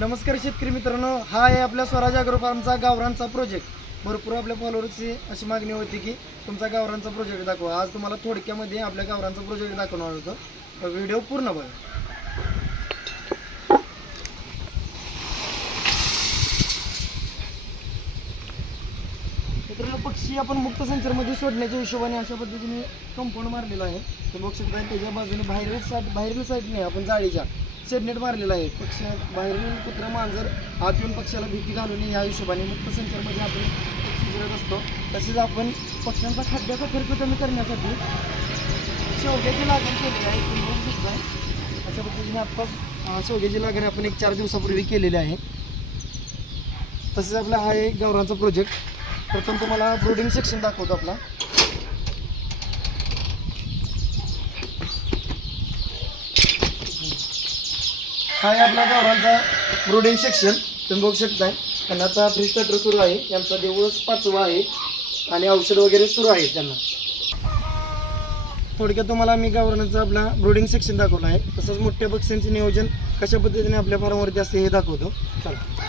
नमस्कार शेतकरी मित्रांनो, हा आहे आपल्या स्वराज ॲग्रो फार्मचा गावरानचा प्रोजेक्ट। भरपूर आपल्या फॉलोअर्सची अशी मागणी होती की तुमचा गावरानचा प्रोजेक्ट दाखवा। आज तुम्हाला थोडक्यामध्ये आपल्या गावरानचा प्रोजेक्ट दाखवणार होतो, तर व्हिडिओ पूर्ण बघा। मित्रांनो, पक्षी आपण मुक्त संचारमध्ये सोडण्याच्या हिशोबाने अशा पद्धतीने कंपाऊंड मारलेलं आहे। ते बघू शकता, त्याच्या बाजूने बाहेरील साईडने आपण जाळीच्या शेडनेट मारलेला आहे। पक्षी बाहेरून कुत्रा मांजर आत येऊन पक्ष्याला भीती घालू नये या हिशोबाने मुक्त संचारमध्ये आपण पक्षी फिरत असतो। तसेच आपण पक्ष्यांचा खाद्याचा खर्च कमी करण्यासाठी शेवग्याची लागण केलेली आहे। तुम्ही बघू शकता अशा पद्धतीने आत्ताच शेवग्याची लागण आपण 1-4 दिवसापूर्वी केलेली आहे। तसेच आपला हा एक गावरानचा प्रोजेक्ट। प्रथम तुम्हाला ब्रूडिंग सेक्शन दाखवतो आपला। हा आहे आपला गावरानचा ब्रूडिंग सेक्शन, तुम्ही बघू शकताय। त्यांना आता फ्री स्टार्टर सुरू आहे, यांचा दिवस 5वा आहे आणि औषध वगैरे सुरू आहे त्यांना। थोडक्यात तुम्हाला मी गावरानचा आपला ब्रूडिंग सेक्शन दाखवला आहे। तसंच मोठ्या पक्ष्यांचे नियोजन कशा पद्धतीने आपल्या फार्मवरती असते हे दाखवतो, चला।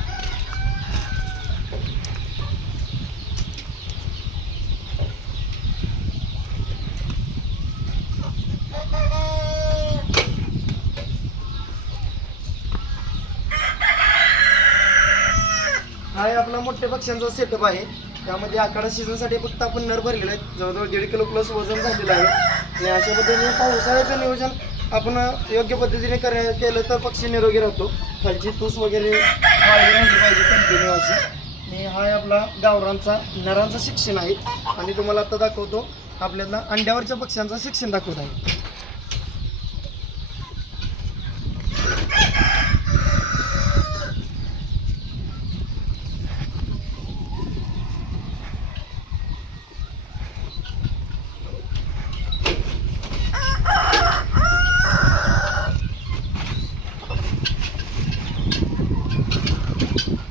हा आहे आपला मोठ्या पक्ष्यांचा सेटअप आहे। त्यामध्ये आखाडा सीझनसाठी फक्त आपण नर भरलेला आहे, जवळजवळ 1.5 किलो प्लस वजन झालेलं आहे। आणि अशा पद्धतीने पावसाळ्याचं नियोजन आपण योग्य पद्धतीने केलं तर पक्षी निरोगी राहतो। खालची तूस वगैरे वाळली राहिली पाहिजे कंटिन्यू अशी। आणि हा आहे आपला गावरानचा नरांचा सेक्शन आहे। आणि तुम्हाला आता दाखवतो आपल्याला अंड्यावरच्या पक्ष्यांचा सेक्शन दाखवत आहे।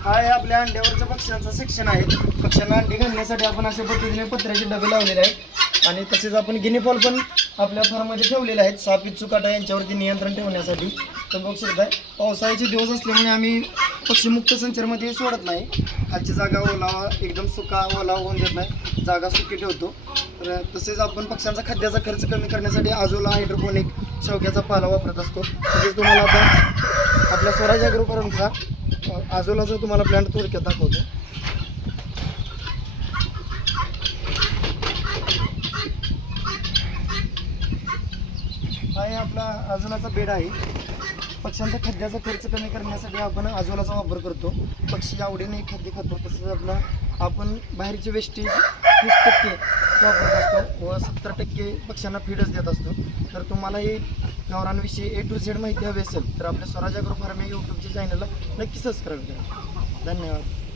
हा आहे आपल्या अंड्यावरच्या पक्ष्यांचा सेक्शन आहे। पक्ष्यांना अंडी घालण्यासाठी आपण अशा पद्धतीने पत्र्याचे डबे लावलेले आहेत। आणि तसेच आपण गिनी फॉल पण आपल्या फार्ममध्ये ठेवलेले आहेत, साप इच्छू काटा यांच्यावरती नियंत्रण ठेवण्यासाठी। तर बघू शकताय, पावसाळ्याचे दिवस असल्यामुळे आम्ही पक्षी मुक्त संचारमध्ये सोडत नाही। खालची जागा ओलावा एकदम सुका ओलावा होऊन देत नाही, जागा सुकी ठेवतो। तर तसेच आपण पक्ष्यांचा खाद्याचा खर्च कमी करण्यासाठी आजोला हायड्रोपोनिक शेवग्याचा पाला वापरत असतो। तसेच तुम्हाला आता आपल्या स्वराज ॲग्रो फार्मचा आजोलाचा तुम्हाला प्लांट थोडक्यात दाखवतो। हा आहे आपला आजोलाचा बेड आहे। पक्ष्यांचा खाद्याचा खर्च कमी करण्यासाठी आपण आजोलाचा वापर करतो। पक्षी आवडीने खाद्य खातो। तसंच आपण बाहेरचे वेस्टेज 30% वापरत असतो व 70% पक्ष्यांना फीडच देत असतो। तर तुम्हाला ही गावरानविषयी A to Z माहिती हवी असेल तर आपल्या स्वराज ॲग्रो फार्म या यूट्यूबच्या चॅनलला नक्की सबस्क्राईब करा। धन्यवाद।